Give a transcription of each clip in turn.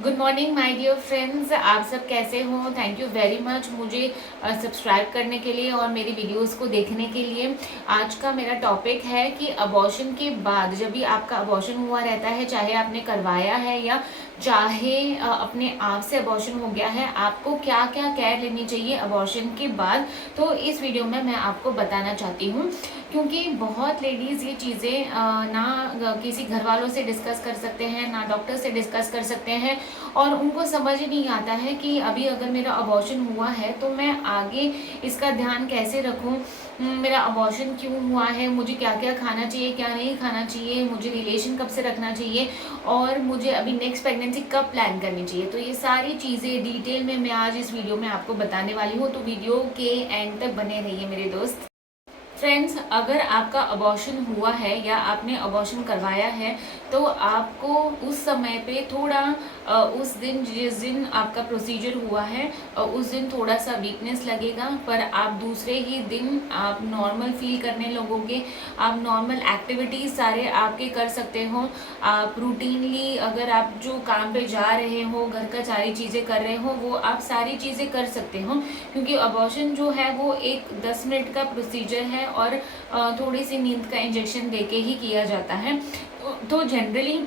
Good morning my dear friends, आप सब कैसे हो। थैंक यू वेरी मच मुझे सब्सक्राइब करने के लिए और मेरी वीडियोस को देखने के लिए। आज का मेरा टॉपिक है कि अबॉर्शन के बाद, जब भी आपका अबॉर्शन हुआ रहता है, चाहे आपने करवाया है या चाहे अपने आप से अबॉर्शन हो गया है, आपको क्या क्या केयर लेनी चाहिए अबॉर्शन के बाद। तो इस वीडियो में मैं आपको बताना चाहती हूँ, क्योंकि बहुत लेडीज़ ये चीज़ें ना किसी घर वालों से डिस्कस कर सकते हैं, ना डॉक्टर से डिस्कस कर सकते हैं, और उनको समझ ही नहीं आता है कि अभी अगर मेरा अबॉर्शन हुआ है तो मैं आगे इसका ध्यान कैसे रखूं। मेरा अबॉर्शन क्यों हुआ है, मुझे क्या क्या खाना चाहिए, क्या नहीं खाना चाहिए, मुझे रिलेशन कब से रखना चाहिए, और मुझे अभी नेक्स्ट प्रेगनेंसी कब प्लान करनी चाहिए। तो ये सारी चीज़ें डिटेल में मैं आज इस वीडियो में आपको बताने वाली हूँ। तो वीडियो के एंड तक बने रहिए मेरे दोस्त। फ्रेंड्स, अगर आपका अबॉर्शन हुआ है या आपने अबॉर्शन करवाया है तो आपको उस समय पे थोड़ा उस दिन, जिस दिन आपका प्रोसीजर हुआ है, उस दिन थोड़ा सा वीकनेस लगेगा, पर आप दूसरे ही दिन आप नॉर्मल फील करने लगोगे। आप नॉर्मल एक्टिविटीज़ सारे आपके कर सकते हो। आप रूटीनली अगर आप जो काम पे जा रहे हो, घर का सारी चीज़ें कर रहे हो, वो आप सारी चीज़ें कर सकते हो, क्योंकि अबॉर्शन जो है वो एक 10 मिनट का प्रोसीजर है और थोड़ी सी नींद का इंजेक्शन देके ही किया जाता है। तो जनरली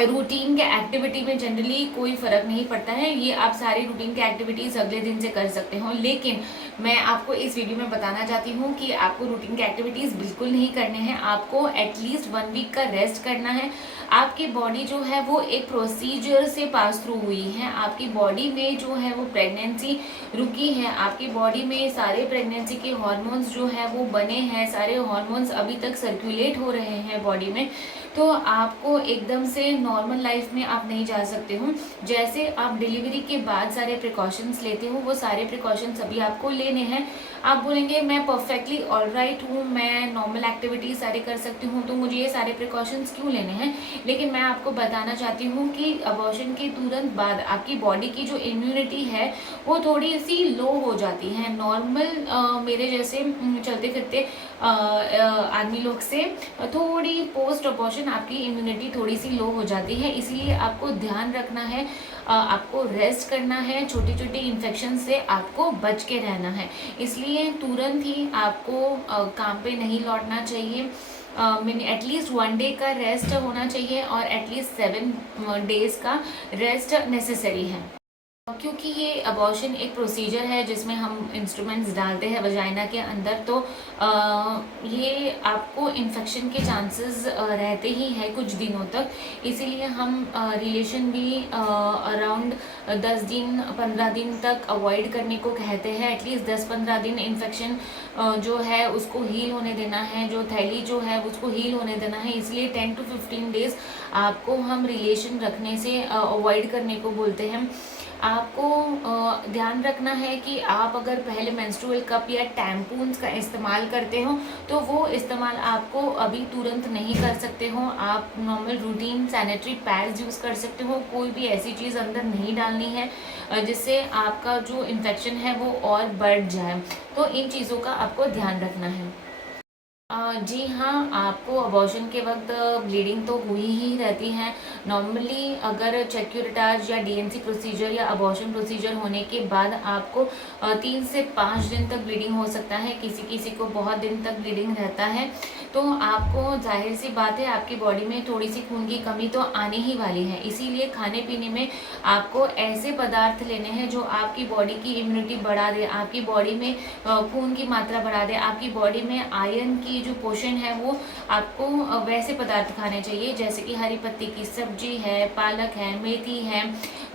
रूटीन के एक्टिविटी में जनरली कोई फ़र्क नहीं पड़ता है। ये आप सारी रूटीन के एक्टिविटीज़ अगले दिन से कर सकते हो, लेकिन मैं आपको इस वीडियो में बताना चाहती हूँ कि आपको रूटीन के एक्टिविटीज़ बिल्कुल नहीं करने हैं। आपको एटलीस्ट 1 वीक का रेस्ट करना है। आपकी बॉडी जो है वो एक प्रोसीजर से पास थ्रू हुई है। आपकी बॉडी में जो है वो प्रेगनेंसी रुकी है, आपकी बॉडी में सारे प्रेगनेंसी के हॉर्मोन्स जो है वो बने हैं, सारे हॉर्मोन्स अभी तक सर्कुलेट हो रहे हैं बॉडी में। तो आपको एकदम से नॉर्मल लाइफ में आप नहीं जा सकते हो। जैसे आप डिलीवरी के बाद सारे प्रिकॉशंस लेते हो, वो सारे प्रिकॉशंस अभी आपको लेने हैं। आप बोलेंगे मैं परफेक्टली ऑलराइट हूँ, मैं नॉर्मल एक्टिविटीज सारे कर सकती हूँ, तो मुझे ये सारे प्रिकॉशंस क्यों लेने हैं। लेकिन मैं आपको बताना चाहती हूँ कि अबॉर्शन के तुरंत बाद आपकी बॉडी की जो इम्यूनिटी है वो थोड़ी सी लो हो जाती है। नॉर्मल मेरे जैसे चलते फिरते आदमी लोग से थोड़ी पोस्ट अबॉर्शन आपकी इम्यूनिटी थोड़ी सी लो हो जाती है। इसीलिए आपको ध्यान रखना है, आपको रेस्ट करना है, छोटी छोटी इन्फेक्शन से आपको बच के रहना है। इसलिए तुरंत ही आपको काम पे नहीं लौटना चाहिए। एटलीस्ट 1 डे का रेस्ट होना चाहिए और एटलीस्ट 7 डेज का रेस्ट नेसेसरी है, क्योंकि ये अबॉर्शन एक प्रोसीजर है जिसमें हम इंस्ट्रूमेंट्स डालते हैं वजाइना के अंदर। तो ये आपको इन्फेक्शन के चांसेस रहते ही हैं कुछ दिनों तक। इसीलिए हम रिलेशन भी अराउंड 10 दिन 15 दिन तक अवॉइड करने को कहते हैं। एटलीस्ट 10-15 दिन इन्फेक्शन जो है उसको हील होने देना है, जो थैली जो है उसको हील होने देना है। इसलिए 10 to 15 डेज आपको हम रिलेशन रखने से अवॉइड करने को बोलते हैं। आपको ध्यान रखना है कि आप अगर पहले मेंस्ट्रुअल कप या टैम्पून्स का इस्तेमाल करते हो तो वो इस्तेमाल आपको अभी तुरंत नहीं कर सकते हो। आप normal routine sanitary pads use कर सकते हो। कोई भी ऐसी चीज़ अंदर नहीं डालनी है जिससे आपका जो इन्फेक्शन है वो और बढ़ जाए। तो इन चीज़ों का आपको ध्यान रखना है। जी हाँ, आपको अबॉर्शन के वक्त ब्लीडिंग तो हुई ही रहती है। नॉर्मली अगर चेक्यूरिटाज या डीएनसी प्रोसीजर या अबॉर्शन प्रोसीजर होने के बाद आपको 3 से 5 दिन तक ब्लीडिंग हो सकता है, किसी किसी को बहुत दिन तक ब्लीडिंग रहता है। तो आपको जाहिर सी बात है आपकी बॉडी में थोड़ी सी खून की कमी तो आने ही वाली है। इसीलिए खाने पीने में आपको ऐसे पदार्थ लेने हैं जो आपकी बॉडी की इम्यूनिटी बढ़ा दे, आपकी बॉडी में खून की मात्रा बढ़ा दे, आपकी बॉडी में आयरन की जो पोषण है वो आपको वैसे पदार्थ खाने चाहिए, जैसे कि हरी पत्ती की सब्जी है, पालक है, मेथी है,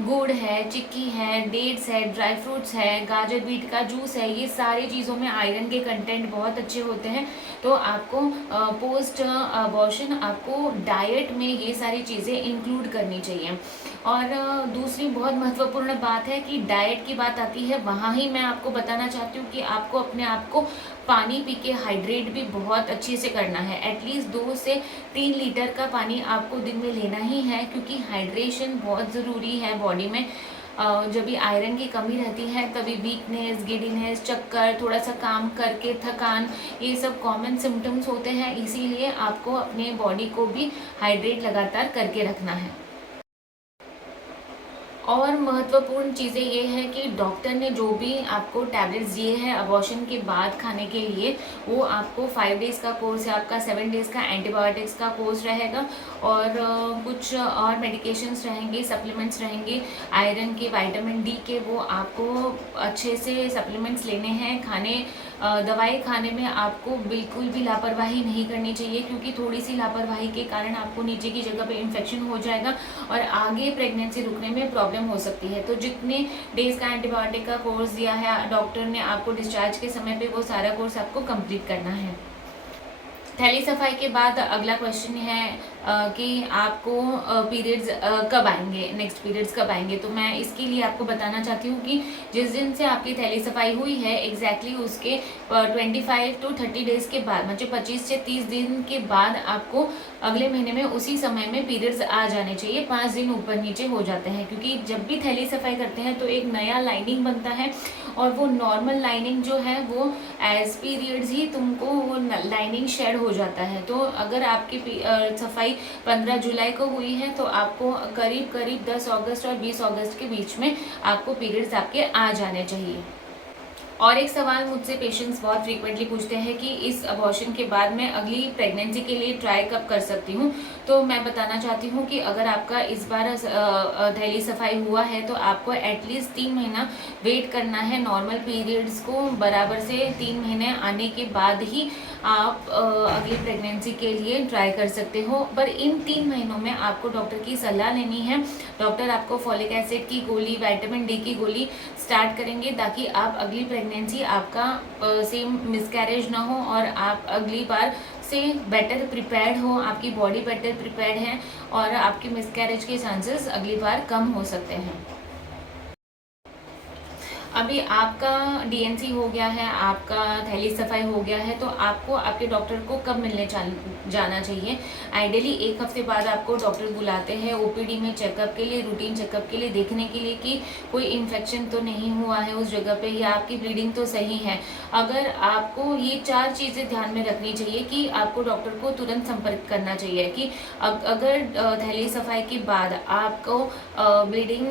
गुड़ है, चिक्की है, डेट्स है, ड्राई फ्रूट्स है, गाजर बीट का जूस है। ये सारी चीज़ों में आयरन के कंटेंट बहुत अच्छे होते हैं। तो आपको पोस्ट अबॉर्शन आपको डाइट में ये सारी चीज़ें इंक्लूड करनी चाहिए। और दूसरी बहुत महत्वपूर्ण बात है कि डाइट की बात आती है, वहाँ ही मैं आपको बताना चाहती हूँ कि आपको अपने आप को पानी पी के हाइड्रेट भी बहुत अच्छे से करना है। एटलीस्ट 2 से 3 लीटर का पानी आपको दिन में लेना ही है, क्योंकि हाइड्रेशन बहुत ज़रूरी है बॉडी में। जब भी आयरन की कमी रहती है तभी वीकनेस, गिडीनेस, चक्कर, थोड़ा सा काम करके थकान, ये सब कॉमन सिम्टम्स होते हैं। इसीलिए आपको अपने बॉडी को भी हाइड्रेट लगातार करके रखना है। और महत्वपूर्ण चीज़ें ये है कि डॉक्टर ने जो भी आपको टैबलेट्स दिए हैं अबॉर्शन के बाद खाने के लिए, वो आपको 5 डेज़ का कोर्स या आपका 7 डेज़ का एंटीबायोटिक्स का कोर्स रहेगा, और कुछ और मेडिकेशंस रहेंगे, सप्लीमेंट्स रहेंगे, आयरन के, विटामिन डी के, वो आपको अच्छे से सप्लीमेंट्स लेने हैं। दवाई खाने में आपको बिल्कुल भी लापरवाही नहीं करनी चाहिए, क्योंकि थोड़ी सी लापरवाही के कारण आपको नीचे की जगह पे इन्फेक्शन हो जाएगा और आगे प्रेगनेंसी रुकने में प्रॉब्लम हो सकती है। तो जितने डेज का एंटीबायोटिक का कोर्स दिया है डॉक्टर ने आपको डिस्चार्ज के समय पे, वो सारा कोर्स आपको कंप्लीट करना है। थैली सफाई के बाद अगला क्वेश्चन है कि आपको पीरियड्स कब आएंगे, नेक्स्ट पीरियड्स कब आएंगे। तो मैं इसके लिए आपको बताना चाहती हूँ कि जिस दिन से आपकी थैली सफाई हुई है एग्जैक्टली उसके 25 to 30 डेज़ के बाद, मतलब 25 से 30 दिन के बाद आपको अगले महीने में उसी समय में पीरियड्स आ जाने चाहिए। 5 दिन ऊपर नीचे हो जाते हैं, क्योंकि जब भी थैली सफाई करते हैं तो एक नया लाइनिंग बनता है, और वो नॉर्मल लाइनिंग जो है वो एज पीरियड्स ही तुमको वो लाइनिंग शेड हो जाता है। तो अगर आपकी सफाई 15 जुलाई को हुई है तो आपको करीब करीब 10 अगस्त और 20 अगस्त के बीच में आपको पीरियड्स आपके आ जाने चाहिए। और एक सवाल मुझसे पेशेंट्स बहुत फ्रीक्वेंटली पूछते हैं कि इस अबॉर्शन के बाद मैं अगली प्रेगनेंसी के लिए ट्राई कब कर सकती हूँ। तो मैं बताना चाहती हूँ कि अगर आपका इस बार थैली सफाई हुआ है तो आपको एटलीस्ट 3 महीना वेट करना है नॉर्मल पीरियड्स को बराबर से 3 महीने आने के बाद ही आप अगली प्रेगनेंसी के लिए ट्राई कर सकते हो। पर इन 3 महीनों में आपको डॉक्टर की सलाह लेनी है। डॉक्टर आपको फॉलिक एसिड की गोली, विटामिन डी की गोली स्टार्ट करेंगे, ताकि आप अगली प्रेगनेंसी आपका सेम मिसकैरेज ना हो और आप अगली बार से बेटर प्रिपेयर्ड हो, आपकी बॉडी बेटर प्रिपेयर्ड है और आपके मिसकैरेज के चांसेस अगली बार कम हो सकते हैं। अभी आपका डीएनसी हो गया है, आपका थैली सफाई हो गया है, तो आपको आपके डॉक्टर को कब मिलने जाना चाहिए। आइडियली 1 हफ्ते बाद आपको डॉक्टर बुलाते हैं ओपीडी में चेकअप के लिए, रूटीन चेकअप के लिए, देखने के लिए कि कोई इन्फेक्शन तो नहीं हुआ है उस जगह पे या आपकी ब्लीडिंग तो सही है। अगर आपको ये 4 चीज़ें ध्यान में रखनी चाहिए कि आपको डॉक्टर को तुरंत संपर्क करना चाहिए कि अगर थैली सफाई के बाद आपको ब्लीडिंग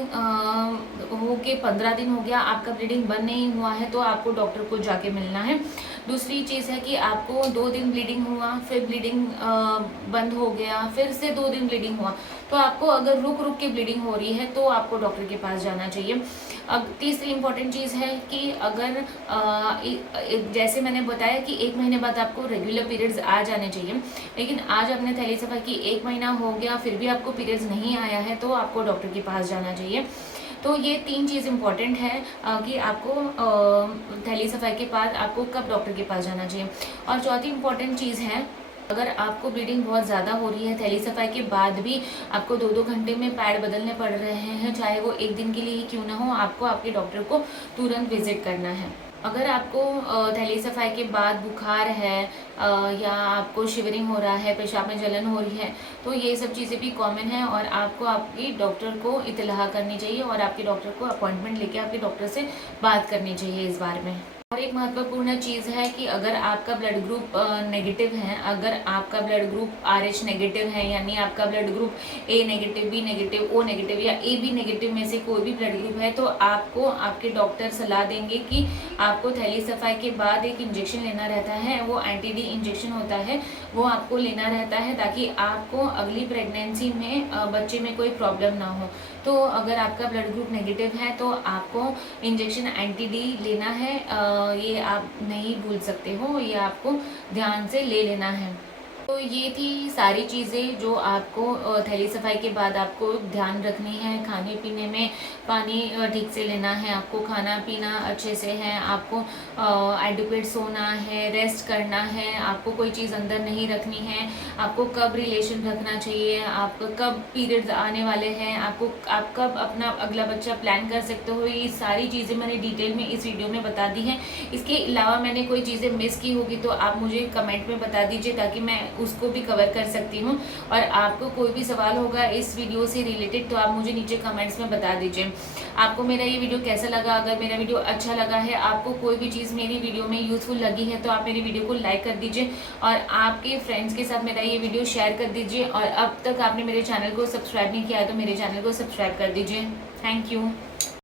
हो के 15 दिन हो गया, आपका ब्लीडिंग बंद नहीं हुआ है, तो आपको डॉक्टर को जाके मिलना है। दूसरी चीज़ है कि आपको 2 दिन ब्लीडिंग हुआ, फिर ब्लीडिंग बंद हो गया, फिर से 2 दिन ब्लीडिंग हुआ, तो आपको अगर रुक रुक के ब्लीडिंग हो रही है तो आपको डॉक्टर के पास जाना चाहिए। अब तीसरी इंपॉर्टेंट चीज़ है कि अगर जैसे मैंने बताया कि 1 महीने बाद आपको रेगुलर पीरियड्स आ जाने चाहिए, लेकिन आज आपने थैली सफाई की 1 महीना हो गया फिर भी आपको पीरियड्स नहीं आया है, तो आपको डॉक्टर के पास जाना चाहिए। तो ये 3 चीज़ इम्पॉर्टेंट है कि आपको थैली सफाई के बाद आपको कब डॉक्टर के पास जाना चाहिए। और चौथी इम्पॉर्टेंट चीज़ है, अगर आपको ब्लीडिंग बहुत ज़्यादा हो रही है, थैली सफाई के बाद भी आपको 2-2 घंटे में पैड बदलने पड़ रहे हैं, चाहे वो 1 दिन के लिए ही क्यों ना हो, आपको आपके डॉक्टर को तुरंत विजिट करना है। अगर आपको थैली सफाई के बाद बुखार है या आपको शिवरिंग हो रहा है, पेशाब में जलन हो रही है, तो ये सब चीज़ें भी कॉमन है और आपको आपकी डॉक्टर को इत्तलाह करनी चाहिए और आपके डॉक्टर को अपॉइंटमेंट लेके आपके डॉक्टर से बात करनी चाहिए इस बारे में। और एक महत्वपूर्ण चीज़ है कि अगर आपका ब्लड ग्रुप नेगेटिव है, अगर आपका ब्लड ग्रुप RH नेगेटिव है, यानी आपका blood group A negative, B negative, O negative या AB नेगेटिव में से कोई भी ब्लड ग्रुप है, तो आपको आपके डॉक्टर सलाह देंगे कि आपको थैली सफाई के बाद एक इंजेक्शन लेना रहता है, वो एंटी-डी इंजेक्शन होता है, वो आपको लेना रहता है ताकि आपको अगली प्रेगनेंसी में बच्चे में कोई प्रॉब्लम ना हो। तो अगर आपका ब्लड ग्रुप नेगेटिव है तो आपको इंजेक्शन एंटी-डी लेना है, ये आप नहीं भूल सकते हो, ये आपको ध्यान से ले लेना है। तो ये थी सारी चीज़ें जो आपको थैली सफाई के बाद आपको ध्यान रखनी है। खाने पीने में पानी ठीक से लेना है, आपको खाना पीना अच्छे से है, आपको एडिक्वेट सोना है, रेस्ट करना है, आपको कोई चीज़ अंदर नहीं रखनी है, आपको कब रिलेशन रखना चाहिए, आपको कब पीरियड्स आने वाले हैं, आप कब अपना अगला बच्चा प्लान कर सकते हो, ये सारी चीज़ें मैंने डिटेल में इस वीडियो में बता दी हैं। इसके अलावा मैंने कोई चीज़ें मिस की होगी तो आप मुझे कमेंट में बता दीजिए ताकि मैं उसको भी कवर कर सकती हूँ। और आपको कोई भी सवाल होगा इस वीडियो से रिलेटेड तो आप मुझे नीचे कमेंट्स में बता दीजिए। आपको मेरा ये वीडियो कैसा लगा? अगर मेरा वीडियो अच्छा लगा है, आपको कोई भी चीज़ मेरी वीडियो में यूज़फुल लगी है तो आप मेरी वीडियो को लाइक कर दीजिए और आपके फ्रेंड्स के साथ मेरा ये वीडियो शेयर कर दीजिए। और अब तक आपने मेरे चैनल को सब्सक्राइब नहीं किया है तो मेरे चैनल को सब्सक्राइब कर दीजिए। Thank you.